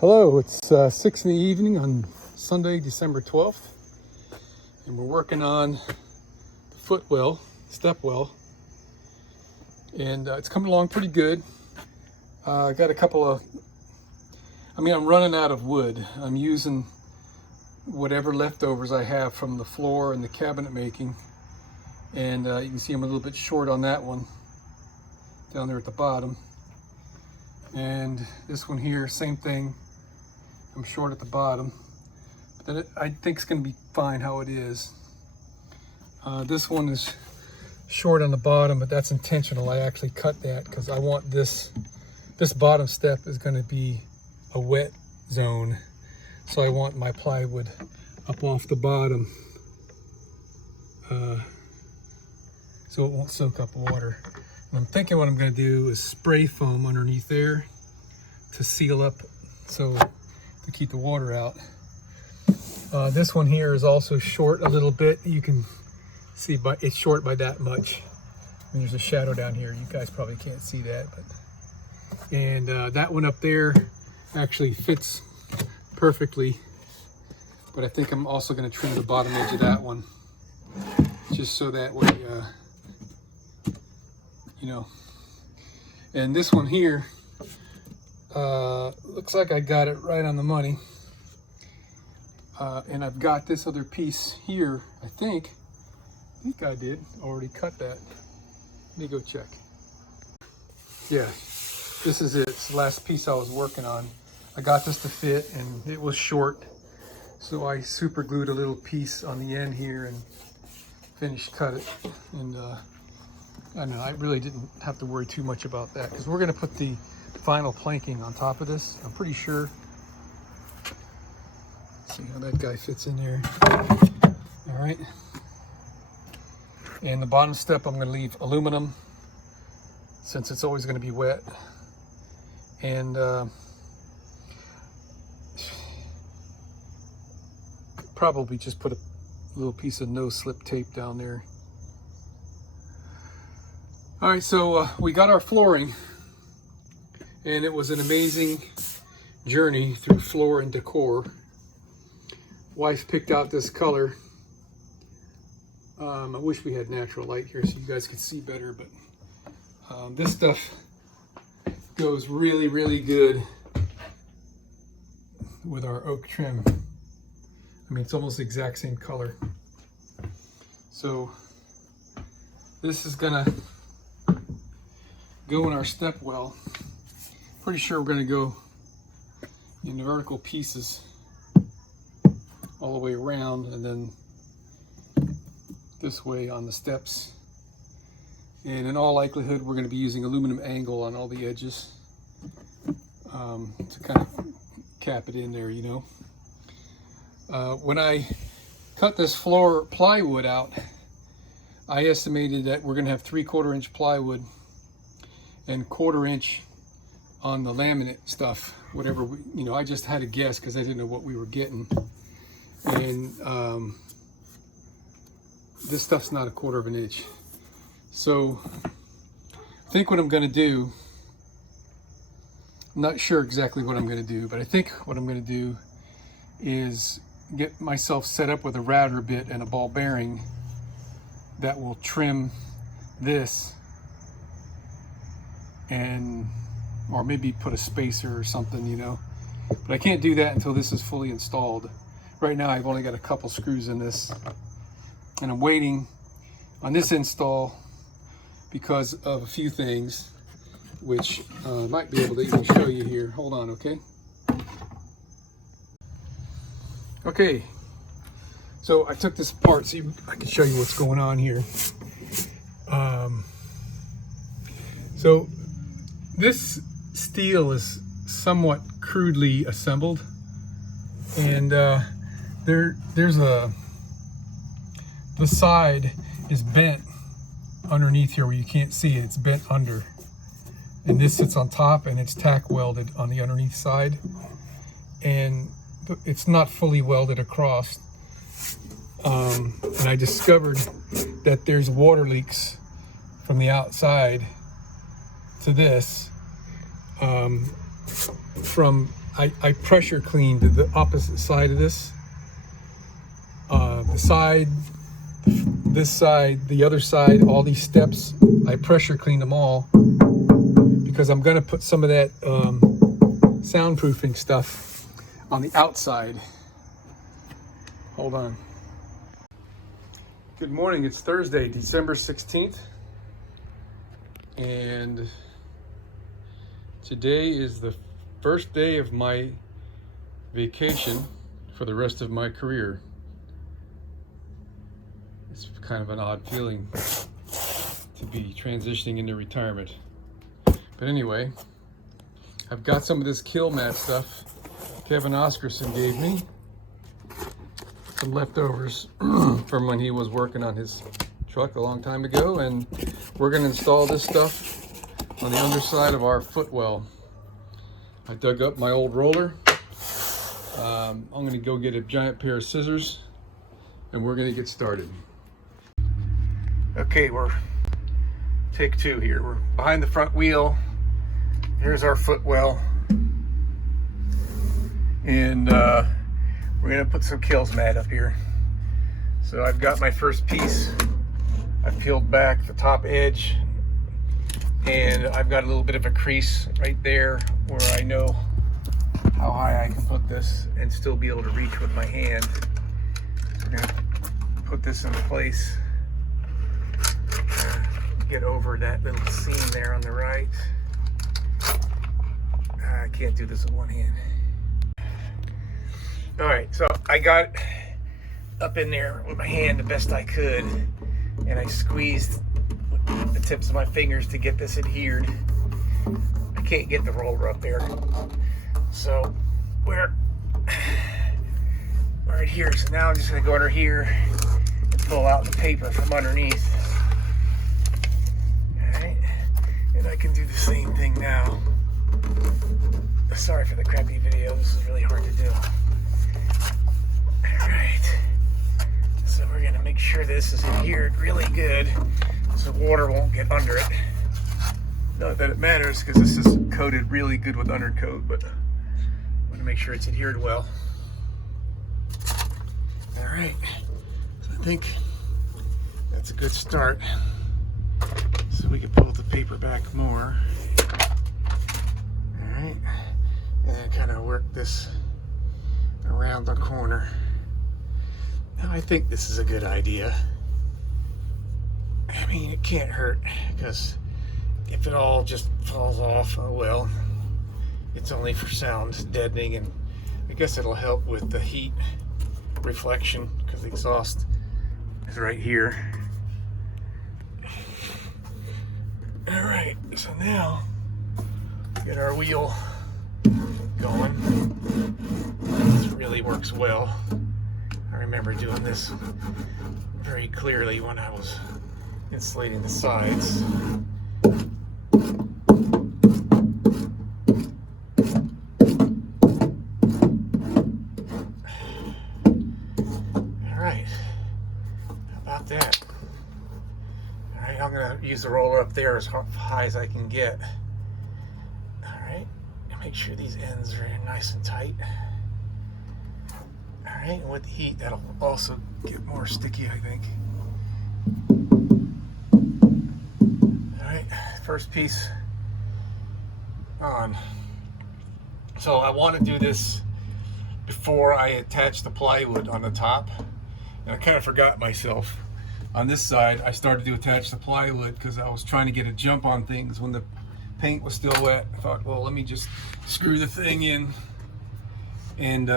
Hello, it's 6 in the evening on Sunday, December 12th, and we're working on the footwell, step well, and it's coming along pretty good. I got a couple of, I'm running out of wood. I'm using whatever leftovers I have from the floor and the cabinet making, and you can see I'm a little bit short on that one down there at the bottom. And this one here, same thing. I'm short at the bottom, but then I think it's going to be fine how it is. This one is short on the bottom, but that's intentional. I actually cut that because I want this bottom step is going to be a wet zone. So I want my plywood up off the bottom so it won't soak up water. And I'm thinking what I'm going to do is spray foam underneath there to seal up, so to keep the water out. This one here is also short a little bit. You can see it's short by that much. And there's a shadow down here. You guys probably can't see that, and that one up there actually fits perfectly. But I think I'm also going to trim the bottom edge of that one, just so that way, And this one here, looks like I got it right on the money. And I've got this other piece here, I think I did already cut that. Let me go check. Yeah, this is it. It's the last piece I was working on. I got this to fit and it was short, so I super glued a little piece on the end here and cut it. And I don't know, I really didn't have to worry too much about that because we're going to put the vinyl planking on top of this, I'm pretty sure. See how that guy fits in there. All right. And the bottom step I'm going to leave aluminum since it's always going to be wet. And probably just put a little piece of no-slip tape down there. All right, so we got our flooring, and it was an amazing journey through floor and decor. Wife picked out this color. I wish we had natural light here so you guys could see better, but this stuff goes really, really good with our oak trim. I mean, it's almost the exact same color. So this is gonna go in our step well. Pretty sure we're gonna go in the vertical pieces all the way around, and then this way on the steps. And in all likelihood, we're going to be using aluminum angle on all the edges to kind of cap it in there, When I cut this floor plywood out, I estimated that we're going to have 3/4 inch plywood and 1/4 inch on the laminate stuff, whatever I just had to guess because I didn't know what we were getting. And this stuff's not 1/4 inch. So I think what I'm going to do, I'm not sure exactly what I'm going to do, but I think what I'm going to do is get myself set up with a router bit and a ball bearing that will trim this, or maybe put a spacer or something, But I can't do that until this is fully installed. Right now I've only got a couple screws in this, and I'm waiting on this install because of a few things, which I might be able to even show you here. Hold on, okay? Okay, so I took this apart so I can show you what's going on here. So this steel is somewhat crudely assembled, and the side is bent underneath here where you can't see it. It's bent under, and this sits on top, and it's tack welded on the underneath side, and it's not fully welded across. And I discovered that there's water leaks from the outside to this from I pressure cleaned the opposite side of this. The side, this side, the other side, all these steps, I pressure cleaned them all because I'm gonna put some of that soundproofing stuff on the outside. Hold on. Good morning, it's Thursday, December 16th. And today is the first day of my vacation for the rest of my career. It's kind of an odd feeling to be transitioning into retirement. But anyway, I've got some of this kill mat stuff Kevin Oscarson gave me. Some leftovers from when he was working on his truck a long time ago, and we're going to install this stuff on the underside of our footwell. I dug up my old roller. I'm going to go get a giant pair of scissors and we're going to get started. Okay, we're take two here. We're behind the front wheel. Here's our footwell. And we're going to put some kills mat up here. So I've got my first piece. I peeled back the top edge and I've got a little bit of a crease right there where I know how high I can put this and still be able to reach with my hand. We're going to put this in place. Get over that little seam there on the right. I can't do this with one hand. All right, so I got up in there with my hand the best I could, and I squeezed with the tips of my fingers to get this adhered. I can't get the roller up there, so we're right here. So now I'm just gonna go under here and pull out the paper from underneath. And I can do the same thing now. Sorry for the crappy video, this is really hard to do. Alright, so we're gonna make sure this is adhered really good so water won't get under it. Not that it matters because this is coated really good with undercoat, but I want to make sure it's adhered well. Alright, so I think that's a good start. So we can pull the paper back more. Alright, and kind of work this around the corner. Now I think this is a good idea. I mean, it can't hurt because if it all just falls off, oh well. It's only for sound deadening, and I guess it'll help with the heat reflection because the exhaust is right here. Alright, so now get our wheel going. This really works well. I remember doing this very clearly when I was insulating the sides. Alright, how about that? Alright, I'm going to use the roller up there as high as I can get. Alright, make sure these ends are nice and tight. Alright, and with the heat, that'll also get more sticky, I think. Alright, first piece on. So I want to do this before I attach the plywood on the top. And I kind of forgot myself. On this side, I started to attach the plywood because I was trying to get a jump on things when the paint was still wet. I thought, well, let me just screw the thing in. And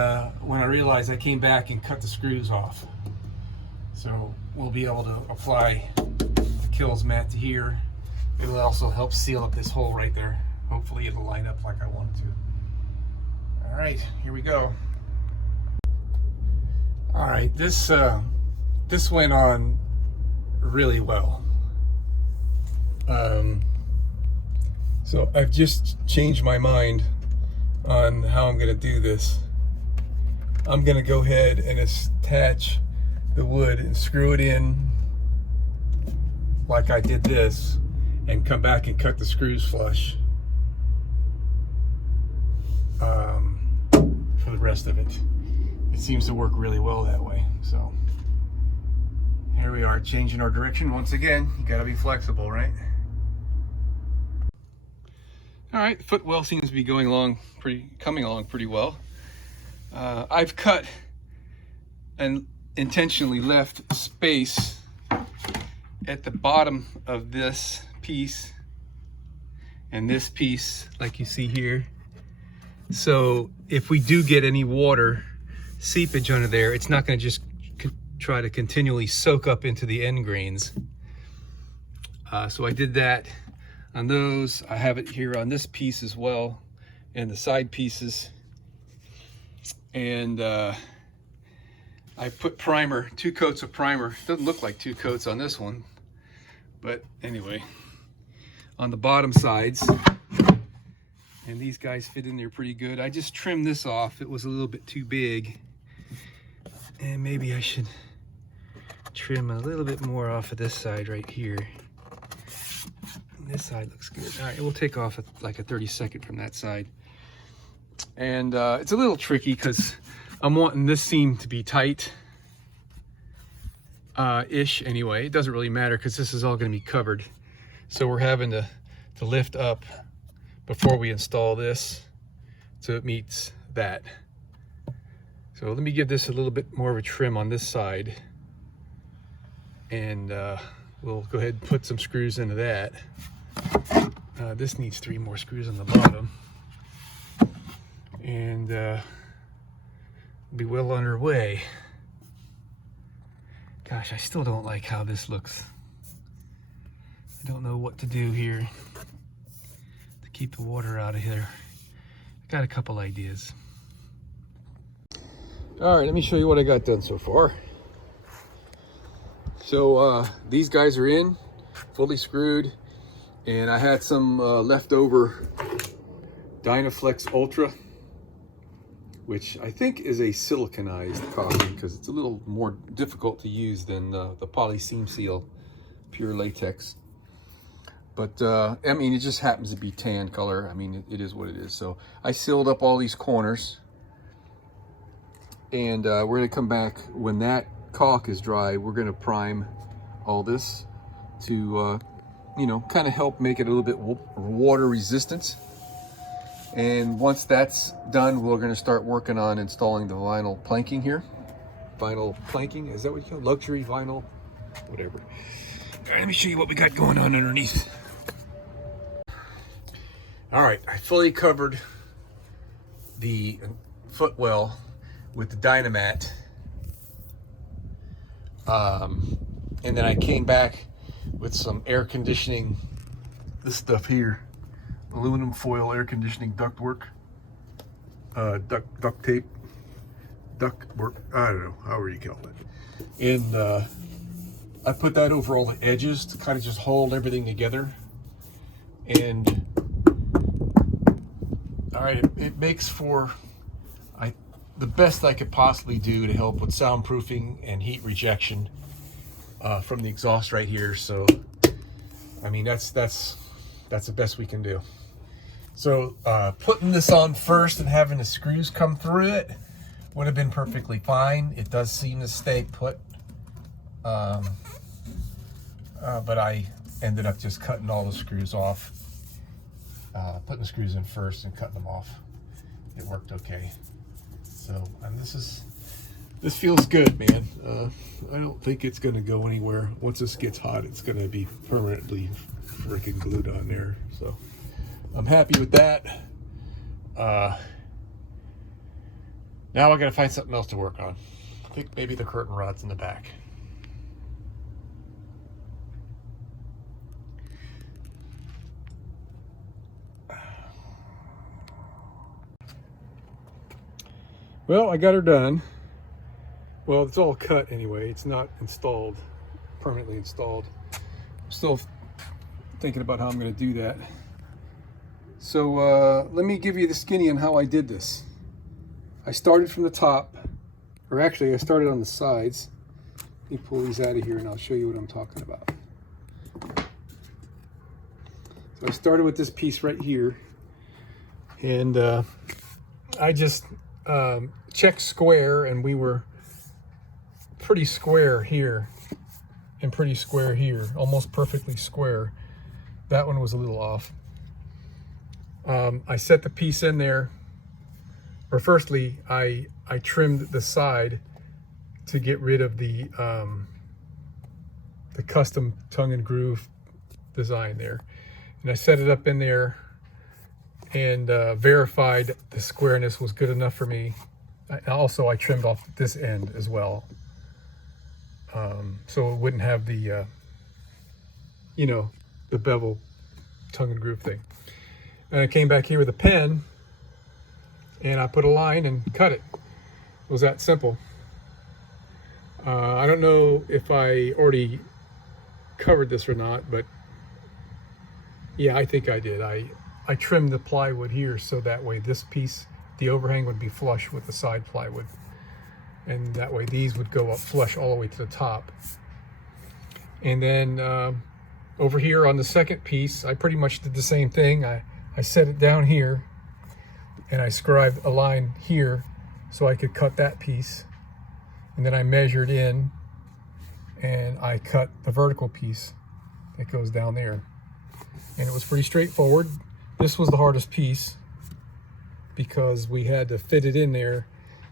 when I realized, I came back and cut the screws off. So we'll be able to apply the kills mat to here. It'll also help seal up this hole right there. Hopefully it'll line up like I want it to. All right, here we go. All right, this went on really well. So I've just changed my mind on how I'm going to do this. I'm going to go ahead and attach the wood and screw it in like I did this, and come back and cut the screws flush. the rest of it. It seems to work really well that way. So here we are, changing our direction once again. You got to be flexible, right? All right, the footwell seems to be coming along pretty well. I've cut and intentionally left space at the bottom of this piece and this piece, like you see here. So if we do get any water seepage under there, it's not going to just try to continually soak up into the end grains. So I did that on those. I have it here on this piece as well, and the side pieces. And I put primer, 2 coats of primer. Doesn't look like 2 coats on this one, but anyway, on the bottom sides. And these guys fit in there pretty good. I just trimmed this off. It was a little bit too big. And maybe I should trim a little bit more off of this side right here. This side looks good. All right, we'll take off like a 32nd from that side. And it's a little tricky because I'm wanting this seam to be tight ish anyway. It doesn't really matter because this is all going to be covered. So we're having to lift up before we install this so it meets that. So let me give this a little bit more of a trim on this side, and we'll go ahead and put some screws into that. This needs 3 more screws on the bottom, and be well underway. Gosh, I still don't like how this looks. I don't know what to do here to keep the water out of here. I got a couple ideas. All right, let me show you what I got done so far. So these guys are in, fully screwed, and I had some leftover Dynaflex Ultra, which I think is a siliconized caulking because it's a little more difficult to use than the Poly Seam Seal pure latex. But I mean, it just happens to be tan color. I mean, it is what it is. So I sealed up all these corners, and we're gonna come back when that caulk is dry. We're gonna prime all this to you know, kind of help make it a little bit water resistant. And once that's done, we're going to start working on installing the vinyl planking here. Vinyl planking, is that what you call it? Luxury vinyl, whatever. All right, let me show you what we got going on underneath. All right, I fully covered the footwell with the Dynamat. And then I came back with some air conditioning, this stuff here, aluminum foil air conditioning ductwork, duct tape, ductwork, I don't know, however you call it. And I put that over all the edges to kind of just hold everything together. And all right, it makes for the best I could possibly do to help with soundproofing and heat rejection from the exhaust right here. So I mean, that's the best we can do. So putting this on first and having the screws come through it would have been perfectly fine. It does seem to stay put, but I ended up just cutting all the screws off, putting the screws in first and cutting them off. It worked okay. So, and this feels good, man. I don't think it's gonna go anywhere. Once this gets hot, it's gonna be permanently freaking glued on there. So I'm happy with that. Now I gotta find something else to work on. I think maybe the curtain rods in the back. Well, I got her done. Well, it's all cut anyway. It's not installed, permanently installed. I'm still thinking about how I'm going to do that. So let me give you the skinny on how I did this. I started from the top, or actually I started on the sides. Let me pull these out of here and I'll show you what I'm talking about. So I started with this piece right here, and I checked square, and we were pretty square here and pretty square here, almost perfectly square. That one was a little off. I set the piece in there, or firstly, I trimmed the side to get rid of the custom tongue and groove design there. And I set it up in there and verified the squareness was good enough for me. Also, I trimmed off this end as well, so it wouldn't have the, the bevel tongue and groove thing. And I came back here with a pen and I put a line and cut it. It was that simple. I don't know if I already covered this or not, but yeah, I think I did. I trimmed the plywood here so that way this piece, the overhang, would be flush with the side plywood. And that way these would go up flush all the way to the top. And then over here on the second piece, I pretty much did the same thing. I set it down here and I scribed a line here so I could cut that piece. And then I measured in and I cut the vertical piece that goes down there. And it was pretty straightforward. This was the hardest piece because we had to fit it in there,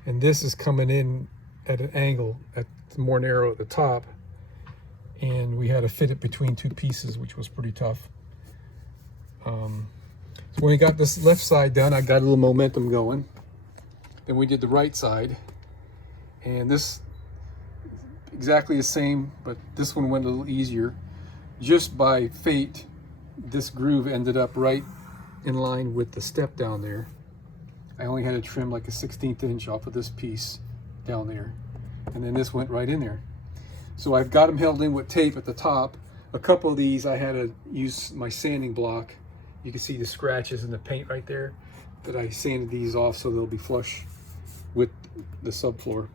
and this is coming in at an angle, at more narrow at the top, and we had to fit it between two pieces, which was pretty tough. So when we got this left side done, I got a little momentum going. Then we did the right side, and this exactly the same, but this one went a little easier. Just by fate, this groove ended up right in line with the step down there. I only had to trim like a 1/16 inch off of this piece down there, and then this went right in there. So I've got them held in with tape at the top. A couple of these I had to use my sanding block. You can see the scratches in the paint right there, that I sanded these off so they'll be flush with the subfloor.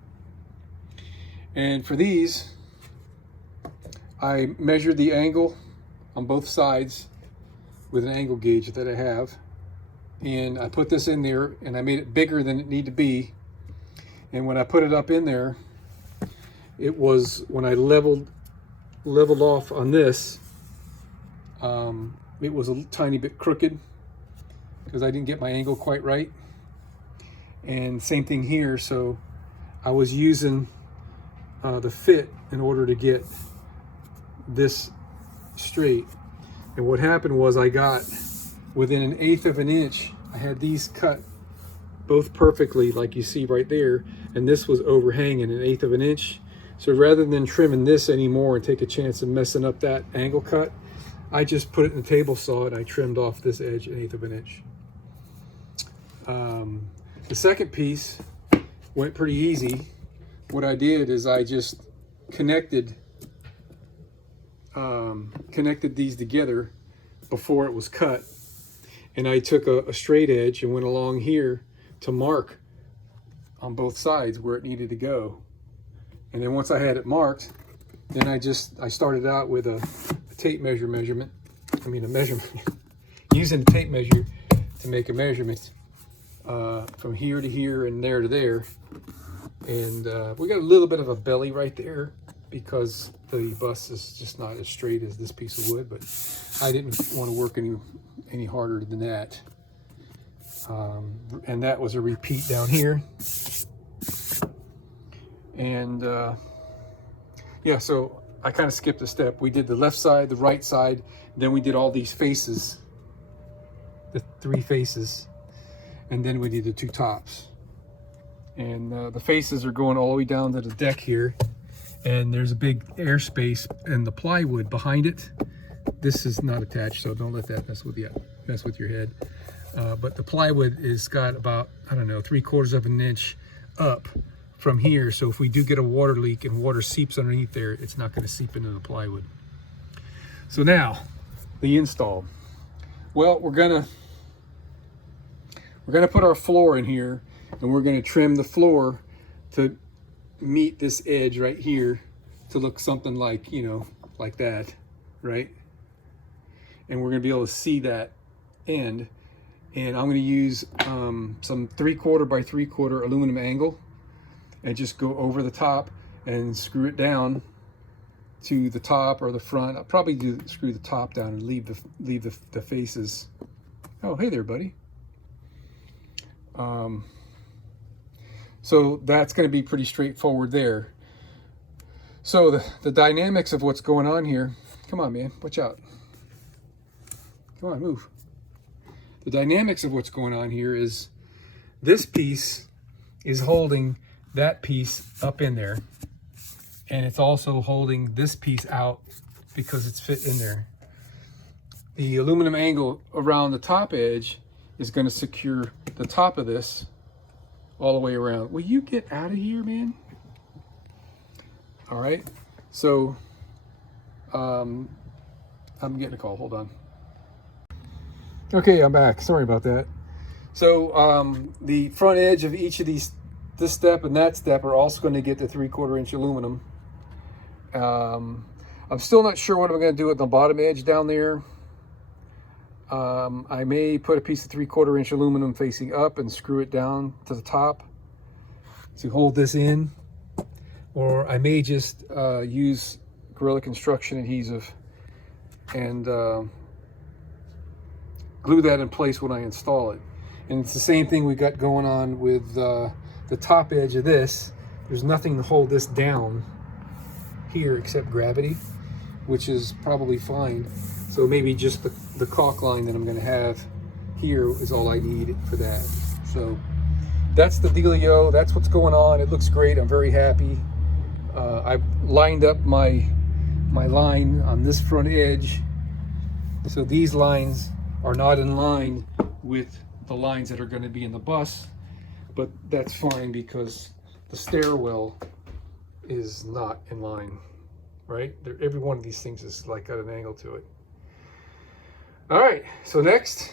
And for these, I measured the angle on both sides with an angle gauge that I have, and I put this in there and I made it bigger than it needed to be. And when I put it up in there, it was, when I leveled off on this, it was a tiny bit crooked because I didn't get my angle quite right. And same thing here, so I was using the fit in order to get this straight. And what happened was I got within 1/8 of an inch. I had these cut both perfectly like you see right there, and this was overhanging 1/8 of an inch. So rather than trimming this anymore and take a chance of messing up that angle cut, I just put it in the table saw and I trimmed off this edge 1/8 of an inch. The second piece went pretty easy. What I did is I just connected these together before it was cut, and I took a straight edge and went along here to mark on both sides where it needed to go. And then once I had it marked, then I started out with a tape measurement. Using the tape measure to make a measurement from here to here and there to there. And we got a little bit of a belly right there because the bus is just not as straight as this piece of wood, but I didn't want to work any harder than that. And that was a repeat down here. And yeah, so I kind of skipped a step. We did the left side, the right side, then we did all these faces, the 3 faces, and then we did the 2 tops. And the faces are going all the way down to the deck here, and there's a big airspace in the plywood behind it. This is not attached, so don't let that mess with your head. But the plywood is got about, I don't know, 3/4 of an inch up from here, so if we do get a water leak and water seeps underneath there, it's not going to seep into the plywood. So now the install. Well, we're gonna put our floor in here, and we're going to trim the floor to meet this edge right here to look something like, like that, right? And we're going to be able to see that end. And I'm going to use some 3/4 by 3/4 aluminum angle and just go over the top and screw it down to the top or the front. I'll probably screw the top down and leave the faces. Oh, hey there, buddy. So that's going to be pretty straightforward there. So the dynamics of what's going on here, come on, man, watch out. Come on, move. The dynamics of what's going on here is this piece is holding that piece up in there, and it's also holding this piece out because it's fit in there. The aluminum angle around the top edge is going to secure the top of this all the way around. Will you get out of here, man? All right, so I'm getting a call, hold on. Okay, I'm back, sorry about that. So the front edge of each of these, this step and that step, are also going to get the 3/4 inch aluminum. I'm still not sure what I'm going to do with the bottom edge down there. I may put a piece of 3/4 inch aluminum facing up and screw it down to the top to hold this in, or I may just use Gorilla Construction adhesive and glue that in place when I install it. And it's the same thing we got going on with the top edge of this. There's nothing to hold this down here except gravity, which is probably fine. So maybe just the caulk line that I'm going to have here is all I need for that. So that's the dealio. That's what's going on. It looks great. I'm very happy. I've lined up my line on this front edge, so these lines are not in line with the lines that are going to be in the bus, but that's fine because the stairwell is not in line, right? Every one of these things is like at an angle to it. All right, so next,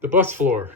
the bus floor.